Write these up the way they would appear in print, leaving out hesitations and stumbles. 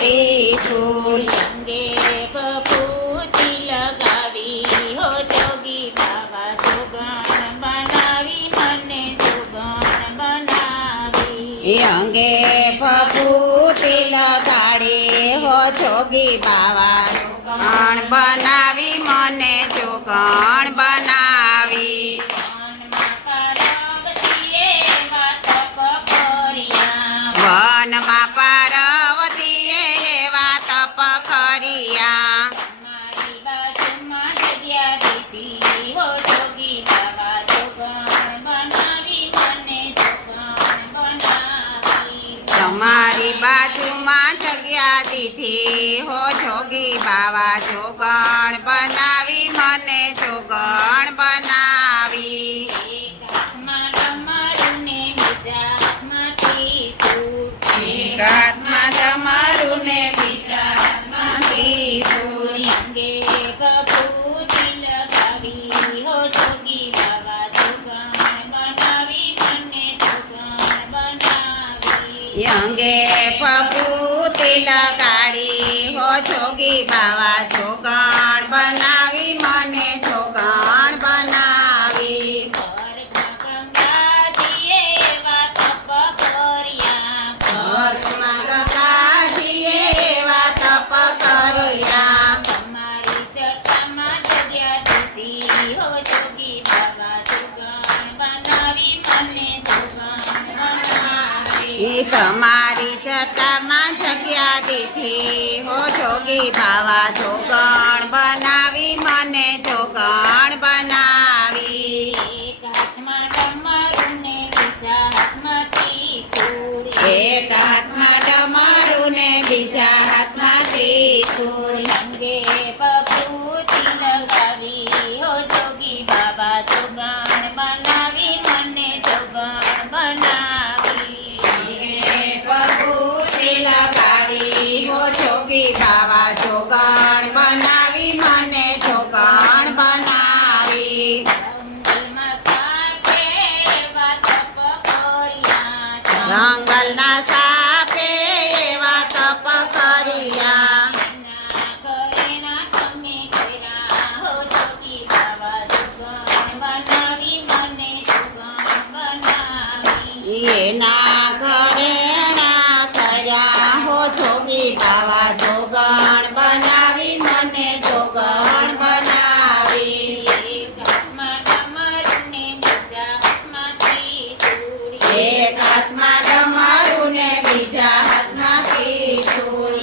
ત્રિશુલ અંગે પપૂતી લગાવી હો જોગી બાવા જોગણ બનાવી મને જોગણ બનાવી અંગે ભભૂતિ લગાડી હો જોગી બાવા જોગણ બનાવી મને જોગણ બનાવી વનમાં પાર્વતીએ એવા તપ કર્યા તમારી બાજુમાં જગ્યા દીધી હો જોગી બાવા જોગણ બનાવી મને જોગણ બનાવી એક હાથમાં તમારું ને બીજા હાથમાં ત્રિશુલ અંગે ભભૂતિ લગાવી હો જોગી બાવા જોગણ બનાવી મને જોગણ બનાવી અંગે ભભૂતિ લગાડી હો જોગી બાવા જોગણ બનાવી મને જોગણ બનાવી સ્વર્ગમાં ગંગાજીએ એવા તપ કર્યા તમારી જટામાં જગ્યા દીધી હો જોગી બાબા જોગણ બનાવી મને જોગણ બનાવી તમારી જટામાં જગ્યા દીધી હો જોગી બાવા જોગણ બનાવી મને જોગણ બનાવી એક હાથમાં ડમરું ને બીજા હાથમાં ત્રિશૂળ એક હાથમાં ડમરું ને બીજા હાથમાં ત્રિશુલ અંગે ભભૂતિ લગાવી હો જોગી બાબા જોગણ બનાવી મને જોગણ બનાવી ભભૂતિ લગાડી હો જોગી બાવા જોગણ બનાવી મને જોગણ બનાવી જંગલના સાપે એવા તપ કર્યા એના ઘરે ના કર્યા હો જોગી બાવા જોગણ બનાવી મને જોગણ બનાવી એક હાથમાં ડમરું ને બીજા હાથમાં ત્રિશુલ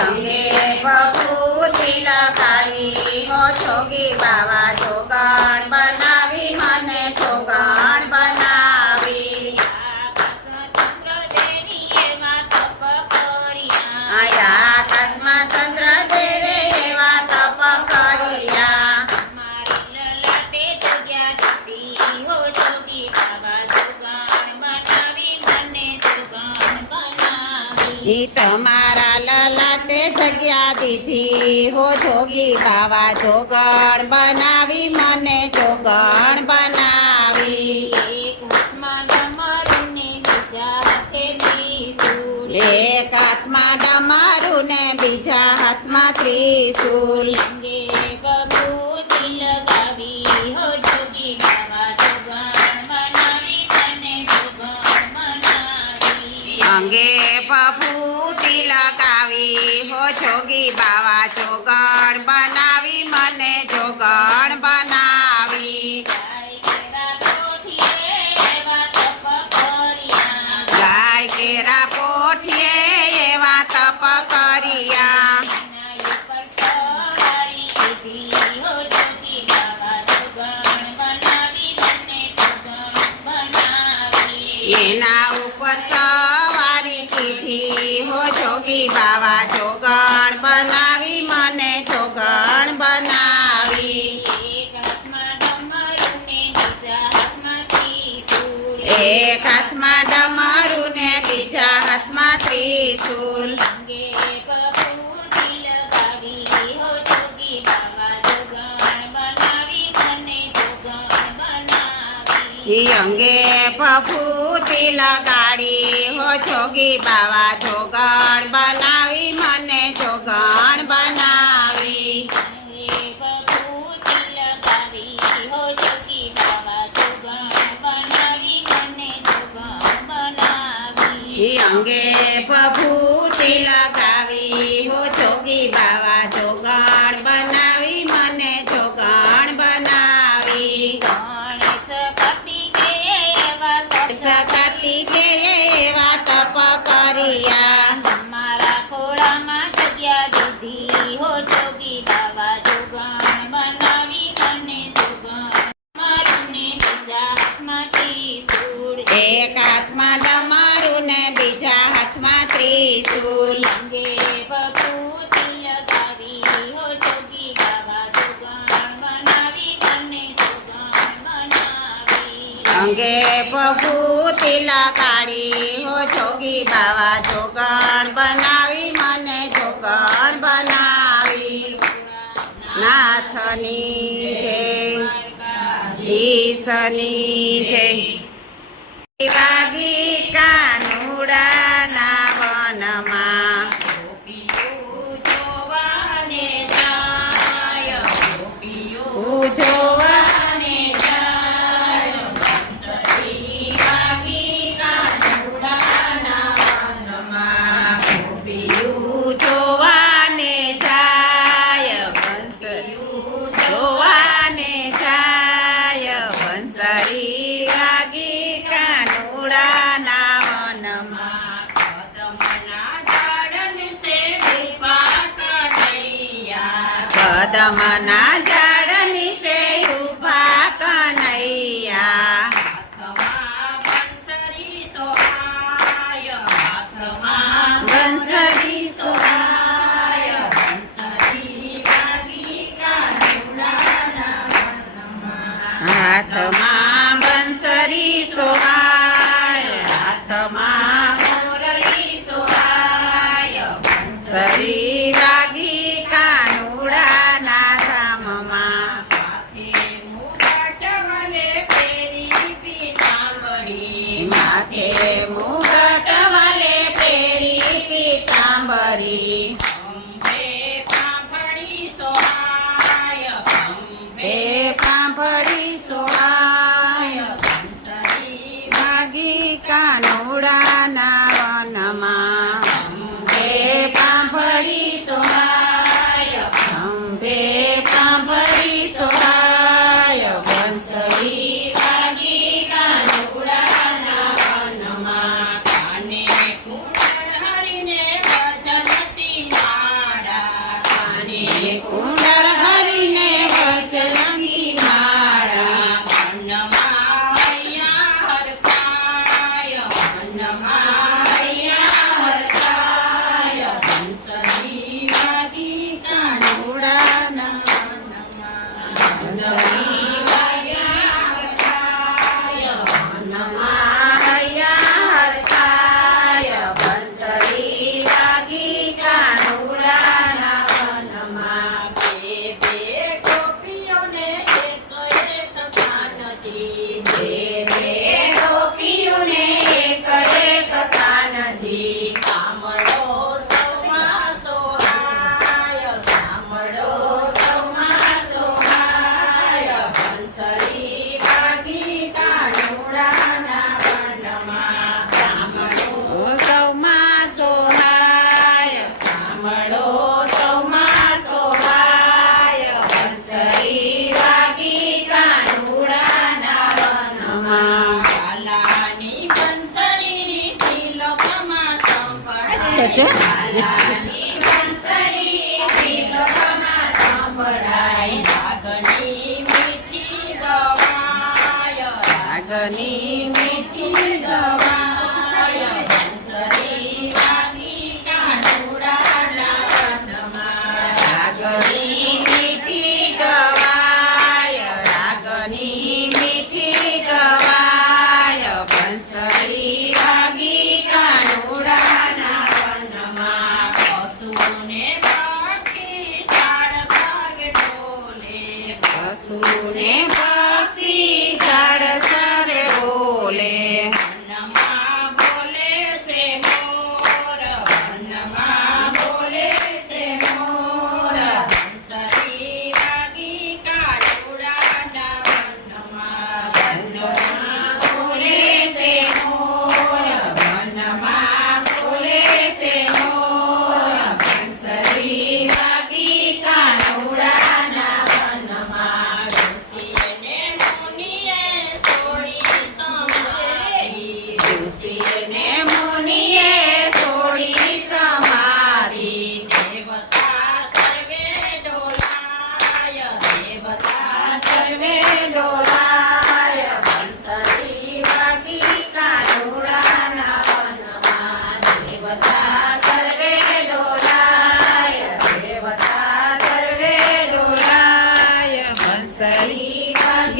અંગે ભભૂતિ લગાડી હો જોગી બાવા જોગણ બનાવી મને જોગણ બનાવી આકાશમાં ચંદ્ર દેવે એવા તપ કર્યા તમારા લલાટે જગ્યા દીધી હો જોગી બાવા જોગણ બનાવી મને જોગણ બનાવી એક હાથમાં ડમરું ને બીજા હાથમાં ત્રિશુલ અંગે ભભૂતિ લગાવી હો જોગી બાવા જોગણ બનાવી મને જોગણ બનાવી ગાય કેરા પોઠીએ એવા તપ કર્યા એના ઉપર સવારી કીધી હો જોગી બાવા જોગણ બનાવી મને જોગણ બનાવી એક હાથમાં ડમરું ને બીજા હાથમાં ત્રિશુલ લગાવી અંગે ફફૂતી લગાડી હો જોગી બાવા જોગણ બનાવી મને જોગણ બનાવી ભભૂતિ લગાવી હો જોગી બાવા જોગણ બનાવી મને જોગણ બનાવી અંગે ફફૂતી લગાવી હો જોગી બાવા જોગણ બનાવી મને જોગણ બનાવી સકાતી કે એવા તપ કર્યા મારા ખોળામાં જગ્યા દીધી હો જોગી બાબા જોગણ બનાવી મને જોગણ મારું ને બીજા હાથમાંથી સૂળ એક હાથમાં ડમરું ને બીજા હાથમાં ત્રિશૂલ અંગે ભભૂતિ લગાવી હો જોગી બાબા જોગણ બનાવી મને જોગણ બનાવી અંગે ભભૂતિ લગાડી હો જોગી બાવા જોગણ બનાવી મને જોગણ બનાવી નાથની જય ઈશની જય વાગી કાનુડાના વનમાં જોવાને જાય જોવા જોવાને જાય જોવાને જાય બંસરી વાગી કાનુડાના વનમાં કદમના ઝાડ નીચે ઊભા કનૈયા બંસરી હાથમાં બંસરી સોહાય હાથમાં મોરલી સોહાય બંસરી વાગી કાનુડાના ધામમાં માથે મુગટ વલે પેરી પીતાંબરી બે પાંભળી સોહાય વાગી કાનુડાના વનમાં બે પાંભળી સોહાય બે પાંભળી સોહાય બંસરી વાગી કાનુડાના વનમાં કાને કુંડળ હરીને વચનતી માળા આગની મીઠી દવાય બંસરી વાગી કાનુડાના વનમાં આગની મીઠી ગવાય આગની મીઠી ગવાય બંસરી વાગી કાનુડાના વનમાં પશુને પક્ષી ઝાડ સર્વે બોલે પશુને પક્ષી ઝાડ સર્વે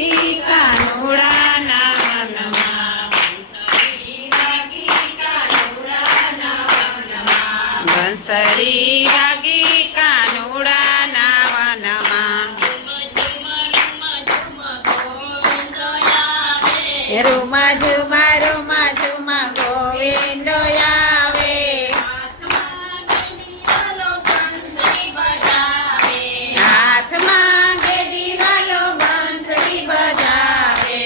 વાગી કાનુડાના વનમાં બંસરી વાગી કાનુડાના વનમાં રૂમા ઝુમા રૂમા ઝુમા ગોવિંદો આવે હાથમાં ગેડી વાલો બંસરી બજાવે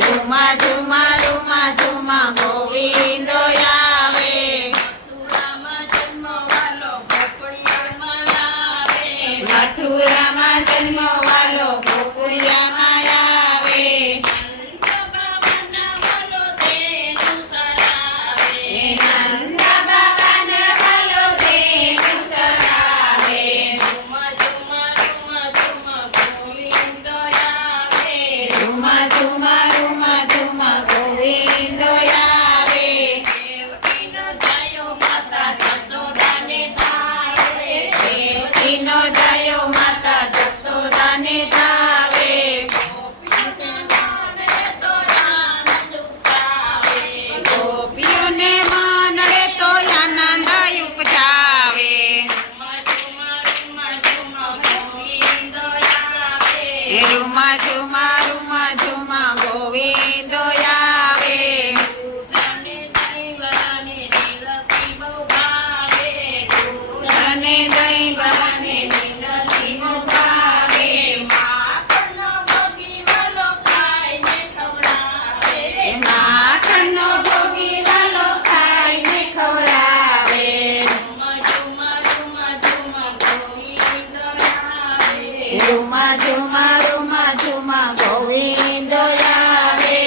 રૂમા ઝુમા રૂમા ઝુમા ગોવિંદો આવે મથુરામાં જન્મ વાલો ગોકુળિયામાં આવે નંદા બાબાને વાલો દેનું સરાવે રૂમા ઝુમા રૂમા ઝુમા ગોવિંદો આવે દેવકીનો જાયો માતા જશોદાને ધાવે ગોપીઓને મનડે તો આનંદ ઉપજાવે રૂમા ઝુમા રૂમા ઝુમા ગોવિંદો આવે અને દહીં બાને નીલથી ભાવે માખણનો ભોગી વાલો ખાઈને ખવડાવે રૂમા ઝુમા રૂમા ઝુમા ગોવિંદો આવે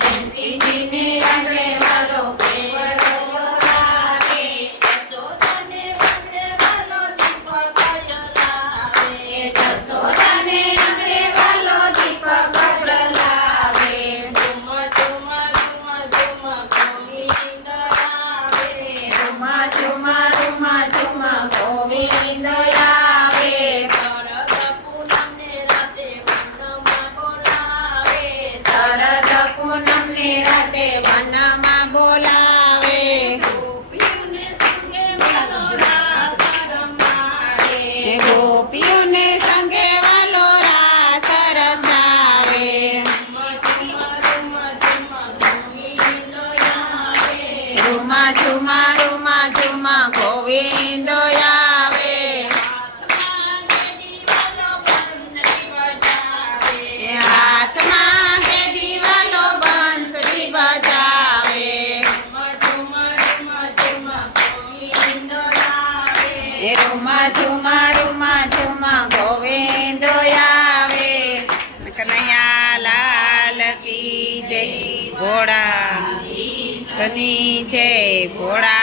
ગંતીજીને આંગણે વાલો કેવડો આવે જશોદાને આંગણે વાલો દીપક જલાવે રૂમા ઝુમા રૂમા ઝુમા ગોવિંદો આવે શરદ પૂનમને રાતે વનમાં બોલાવે ગોપીઓને સંગે વાલો રાસ રચાવે રૂમા ઝુમા રૂમા ઝુમા ગોવિંદો આવે હાથમાં ગેડી વાલો બંસરી બજાવે રૂમા ઝુમા ગોવિંદો આવે કનૈયા લાલ કી જય ભોળા શનિ જય ભોળા